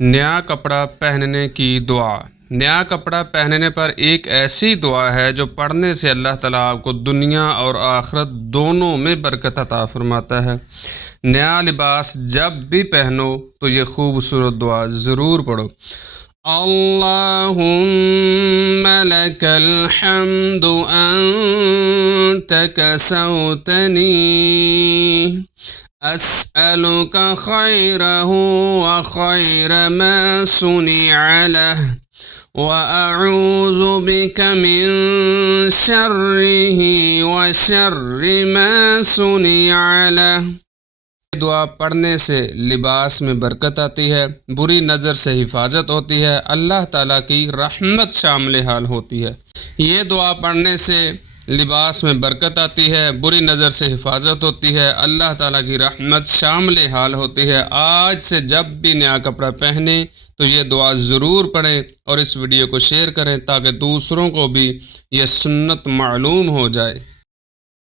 نیا کپڑا پہننے کی دعا۔ نیا کپڑا پہننے پر ایک ایسی دعا ہے جو پڑھنے سے اللہ تعالیٰ آپ کو دنیا اور آخرت دونوں میں برکت عطا فرماتا ہے۔ نیا لباس جب بھی پہنو تو یہ خوبصورت دعا ضرور پڑھو۔ اللہم لک الحمد انت کسوتنی اسألک خیرہ وخیر ما صنع لہ وأعوذ بك من شره وشر ما صنع له۔ دعا پڑھنے سے لباس میں برکت آتی ہے، بری نظر سے حفاظت ہوتی ہے، اللہ تعالیٰ کی رحمت شامل حال ہوتی ہے۔ یہ دعا پڑھنے سے لباس میں برکت آتی ہے، بری نظر سے حفاظت ہوتی ہے، اللہ تعالیٰ کی رحمت شامل حال ہوتی ہے۔ آج سے جب بھی نیا کپڑا پہنیں تو یہ دعا ضرور پڑھیں اور اس ویڈیو کو شیئر کریں تاکہ دوسروں کو بھی یہ سنت معلوم ہو جائے۔